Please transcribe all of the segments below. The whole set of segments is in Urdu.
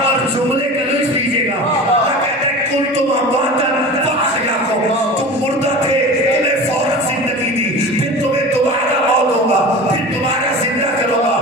اور جملے کا لطف لیجیے گا. اللہ کہتا ہے کن تم امواتن فاحیاکم، تم مردہ تھے تمہیں فوراً زندگی دی، پھر تمہیں دوبارہ موت ہوگا، پھر دوبارہ زندہ کروں گا.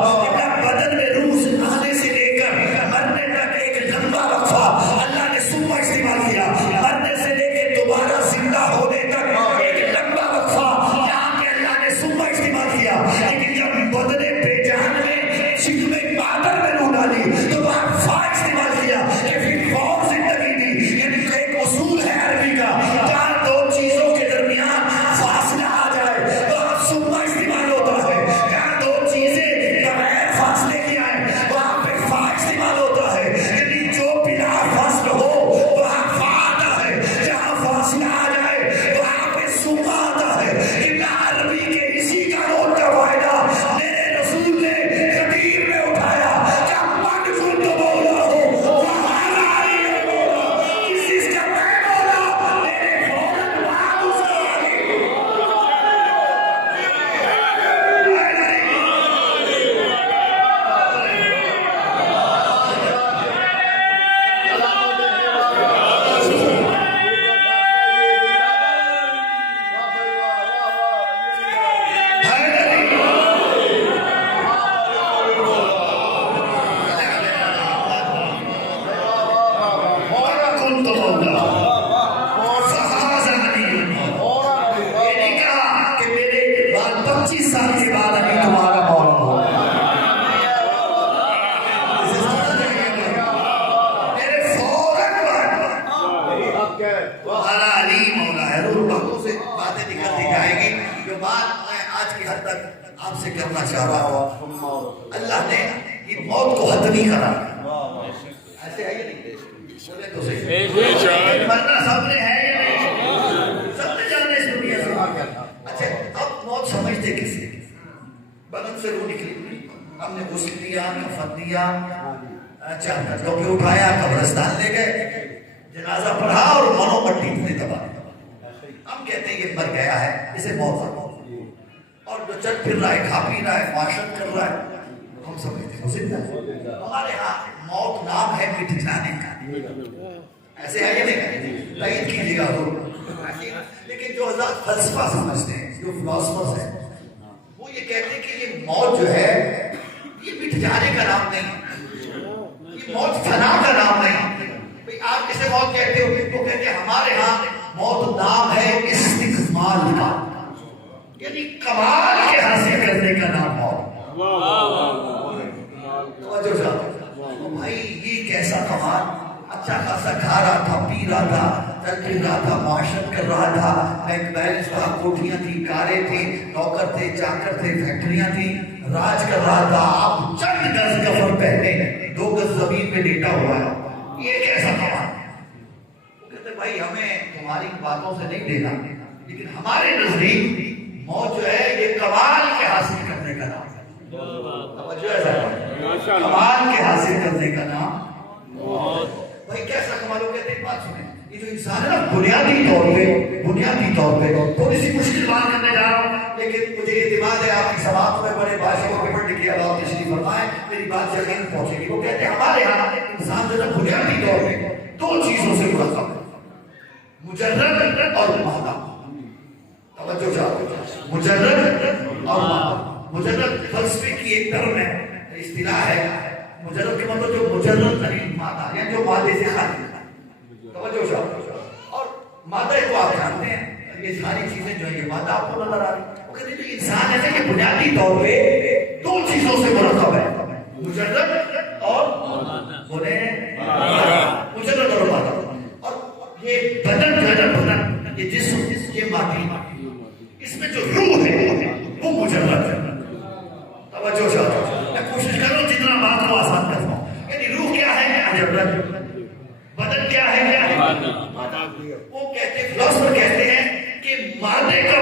بدن میں روح آنے سے لے کر مرنے تک ایک لمبا وقفہ اللہ نے ثم استعمال کیا. مرنے سے لے کے دوبارہ زندہ ہونے تک ایک لمبا وقفہ یہاں پہ اللہ نے ثم استعمال کیا. لیکن جب بدن بے جان میں شکل بادل میں روح ڈالی تو وہاں فا استعمال کیا کہ پھر فور زندگی دی. یعنی ایک اصول ہے عربی کا، جہاں دو چیزوں کے درمیان فاصلہ آ جائے تو ثم استعمال ہوتا ہے. جہاں دو چیزیں بغیر فاصلے کی آئے وہاں پہ فا استعمال ہوتا ہے. یعنی جو بلا فاصل ہو وہاں فا آتا ہے، جہاں فاصلہ آ جائے وہاں پہ ثم آتا ہے. ابن عربی کے اسی کا روز کا فائدہ میرے رسول نے خطیر میں اٹھایا کہ من کن تو مولا ہو وہاں آئی ہے مولا، کس چیز کا میں مولا میرے فوراً بعد اس کا کن تو مولا فہذا علی. یہ نہیں کہا کہ میرے بعد 25 سال کے بعد علی تمہارا مولا ہو. میرے فوراً بعد تمہارا علی مولا ہے. روح باتوں سے باتیں نکلتی جائیں گی. جو بات میں آج کی حد تک آپ سے کرنا چاہ رہا ہوں، اللہ نے یہ موت کو حتمی کرا. ایسے ہے یہ نہیں بولے تو صحیح، مرنا سب نے ہے یا نہیں؟ سب نے جاننا اس دنیا سے. اچھا اب موت سمجھتے کس نے؟ بدن سے روح نکلی، ہم نے غسل دیا، کفن دیا، چادر کے اٹھایا، قبرستان لے گئے، جنازہ پڑھا اور منو مٹی نے دبا. ہم کہتے ہیں یہ مر گیا ہے، اسے موت ہے. اور جو چل پھر رہا ہے، کھا پی رہا ہے، معاشرت کر رہا ہے، ہم سمجھتے ہیں وہ زندہ ہے. ہمارے ہاں موت نام ہے مٹ جانے کا. ایسے ہے یہ نہیں تعین کیجیے گا. لیکن جو حضرات فلسفہ سمجھتے ہیں، جو فلاسفرز ہیں، وہ یہ کہتے ہیں کہ یہ موت جو ہے یہ مٹ جانے کا نام نہیں، یہ موت فنا کا نام نہیں. بھئی آپ کسے موت کہتے ہو؟ وہ کہتے ہیں ہمارے ہاں موت نام ہے استکمال کا، یعنی کمال کے حاصل کرنے کا نام موت. توجہ چاہتے بھائی یہ کیسا کمال؟ اچھا خاصا کھا رہا تھا، پی رہا تھا، چل پھر رہا تھا، معاشرت کر رہا تھا، بینک بیلنس تھا، کوٹھیاں تھی، کاریں تھیں، نوکر تھے، چاکر تھے، فیکٹریاں تھیں، راج کر رہا تھا. آپ چند گز کفن پہنے 2 گز زمین میں لیٹا ہوا ہے، یہ کیسا کمال؟ وہ کہتے بھائی ہمیں تمہاری باتوں سے نہیں لینا، لیکن ہمارے نزدیک موت جو ہے یہ کمال کے حاصل کرنے کا نام ہے. توجہ ہے صاحب، کمال کے حاصل کرنے کا نام موت. بھائی کیسا کمال ہو؟ کہتے ہیں بات سنیں، یہ جو انسان ہے نا بنیادی طور پہ تھوڑی سی مشکل بات کرنے جا رہا ہوں، لیکن مجھے اعتماد ہے آپ کی سماعت میں بڑے بادشاہ کو پیپر کیا بات تشریف فرمائے، میری بات یقین پہنچے گی. وہ کہتے ہیں ہمارے یہاں انسان جو ہے بنیادی طور پہ 2 چیزوں سے مرکب ہے، مجرد اور مادہ. توجہ چاہتے مجرد اور مادہ. مجرد فلسفے کی ایک ٹرم ہے، اصطلاح ہے. مجرد کے مطلب جو مجرد ترین مادہ، یعنی جو مادے سے خالی. توجہ چاہتے اور مادہ کو آپ جانتے ہیں، یہ ساری چیزیں جو ہے یہ مادہ آپ کو نظر آ رہی. وہ کہتے ہیں جو انسان ہے کہ بنیادی طور پہ 2 چیزوں سے مرکب ہے، مجرد اور مجرد اور مادہ. اور یہ بدن جو ہے نا، بدن یہ جسم، یہ مادی، اس میں جو روح ہے وہ مجرد ہے. توجہ چاہتے میں کوشش کروں جتنا بات کو آسان کر پاؤں. یعنی روح کیا ہے؟ مجرد. بدن کیا ہے؟ وہ کہتے ہیں، فلاسفر کہتے ہیں کہ مادے کا